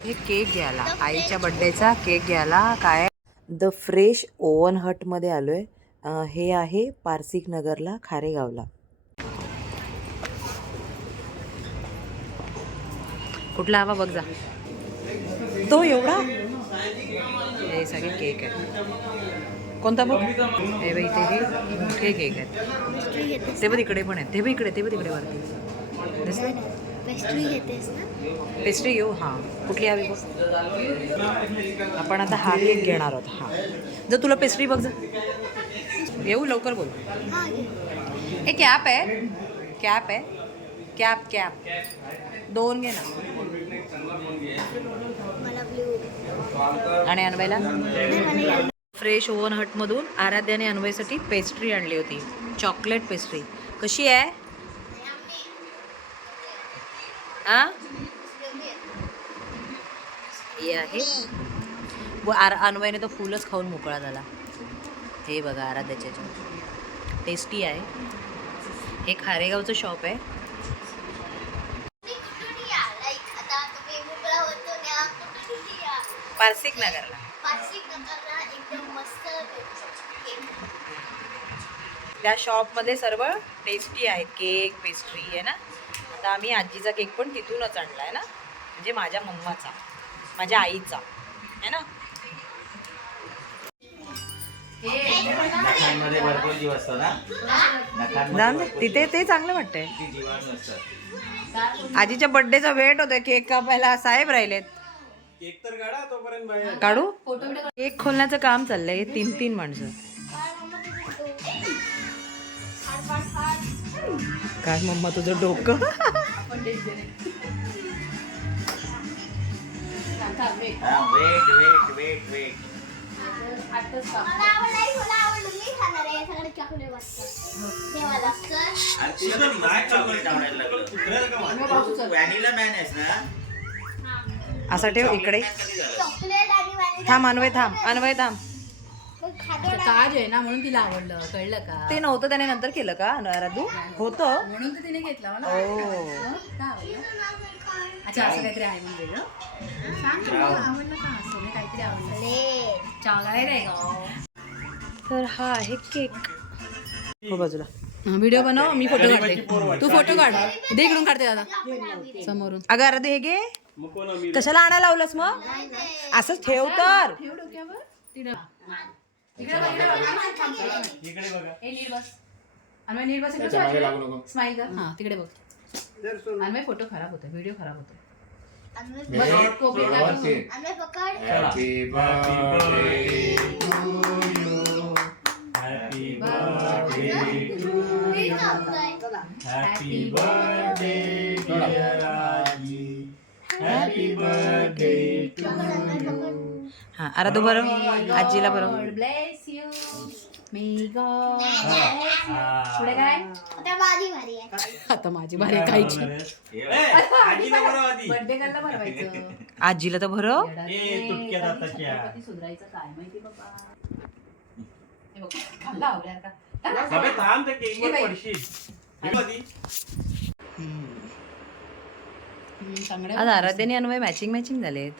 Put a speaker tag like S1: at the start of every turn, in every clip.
S1: हे केक घ्यायला. आईच्या बड्डेचा केक घ्यायला. काय? द फ्रेश ओव्हन हटमध्ये आलो आहे हे आहे पारसिक नगरला खारेगावला. कुठला हवा बघ जा. तो एवढा? हे सगळे केक आहेत. कोणता बघ? हे बघ इथे हे मोठे केक आहेत. ते बघ इकडे पण आहेत. ते बघ इकडे ते बघ तिकडे वरती. दिसलं
S2: पेस्ट्री घेतेस ना?
S1: पेस्ट्री घेऊ? हां. कुठली हवी बघ. आपण आता हा केक घेणार आहोत. हा. जर तुला पेस्ट्री बघ जा. येऊ लवकर बोल.
S2: हा
S1: हे कॅप आहे. कॅप आहे. कॅप कॅप दोन घे ना. आणि अनवायला. फ्रेश ओव्हन हटमधून आराध्याने अनवयसाठी पेस्ट्री आणली होती. चॉकलेट पेस्ट्री कशी आहे? आ? हे आहे. व आर अन्वयने तो फुलच खाऊन मोकळा झाला. हे बघा आराध्याच्या टेस्टी आहे. हे खारेगावचं शॉप आहे. पारसिक नगरला.
S2: पाचशे नगरला एकदम मस्त
S1: त्या शॉपमध्ये सर्व टेस्टी आहेत. केक पेस्ट्री आहे ना? आता आम्ही आजीचा केक पण तिथूनच आणला आहे ना? म्हणजे माझ्या मम्माचा माझ्या आईचा आहे ना? तिथे ते चांगलं वाटतंय. आजीच्या बर्थडेचा वेट होतोय केक कापायला साहेब राहिलेत.
S3: केक तर काढा तोपर्यंत
S1: काढू? केक खोलण्याचं काम चाललंय तीन तीन माणसं. काय मम्मा तुझं डोकं
S4: wait wait wait vanilla man आहेस ना
S1: असा ठेव इकडे थांब अन्वय थांब अन्वय थांब.
S5: ताज आहे ना म्हणून तिला आवडलं. कळलं का?
S1: ते नव्हतं त्याने नंतर केलं का राधू होतं.
S5: म्हणून तर तिने घेतला. मला
S1: ओ.
S5: मग का आवडलं? अच्छा असं काहीतरी आहे म्हणजे वेगळं सांग ना, मला आवडलं का? असं काहीतरी आवडलं.
S2: ले.
S5: चांगला आहे का
S1: तर हा आहे केक. हो बाजूला.
S5: व्हिडिओ बनव मी फोटो काढते. तू फोटो काढ. दे इकडून काढते दादा. समोरून.
S1: अगं अरे हे घे. कशाला आणायला लावलंस मग? असंच ठेव तर.
S5: ठेव डोक्यावर. तिकडे
S3: इकडे बघा.
S5: ए नीट बस अन्वय नीट बस स्माईल कर. हा तिकडे बघ. अन्वय फोटो खराब होतो व्हिडिओ खराब होतो बस, बघ.
S2: पकड.
S3: हॅपी बर्थडे
S2: मी.
S3: हॅपी बर्थडे आजी हॅपी बर्थडे टू
S2: पकड, अन्वय पकड.
S1: हा अरे तू बरं आजीला बरं.
S5: पुढे काय?
S2: आता माझी भारी आहे.
S5: आता माझी बारी खायची बर्थडे करायला बनवायचं
S1: आजीला तर बरं
S3: ए, तुटक्या दाताच्या.
S5: छत्रपती सुधारायचं काय माहिती बाबा? हे बघ, खाल्ला का
S1: आज आराध्याने अन्वय मॅचिंग मॅचिंग झालेत.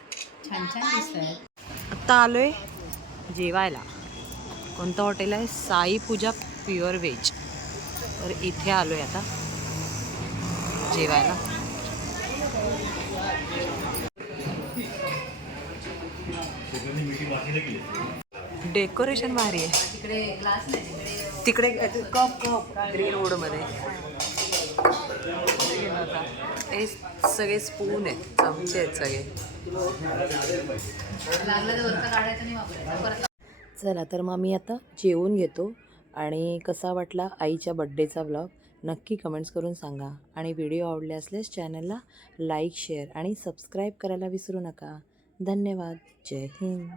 S5: छान छान दिसत
S1: आत्ता आलोय जेवायला कोणतं हॉटेल आहे साई पूजा प्युअर व्हेज तर इथे आलोय आता जेवायला डेकोरेशन भारी आहे
S5: तिकडे तिकडे
S1: कप कप ग्रीन वूडमध्ये हे सगळे स्पून आहेत चमचे आहेत सगळे. चला तर मग मी आता जेवून घेतो. आणि कसा वाटला आईच्या बड्डेचा ब्लॉग नक्की कमेंट्स करून सांगा. आणि व्हिडिओ आवडले असल्यास चॅनलला लाईक शेअर आणि सबस्क्राईब करायला विसरू नका. धन्यवाद. जय हिंद.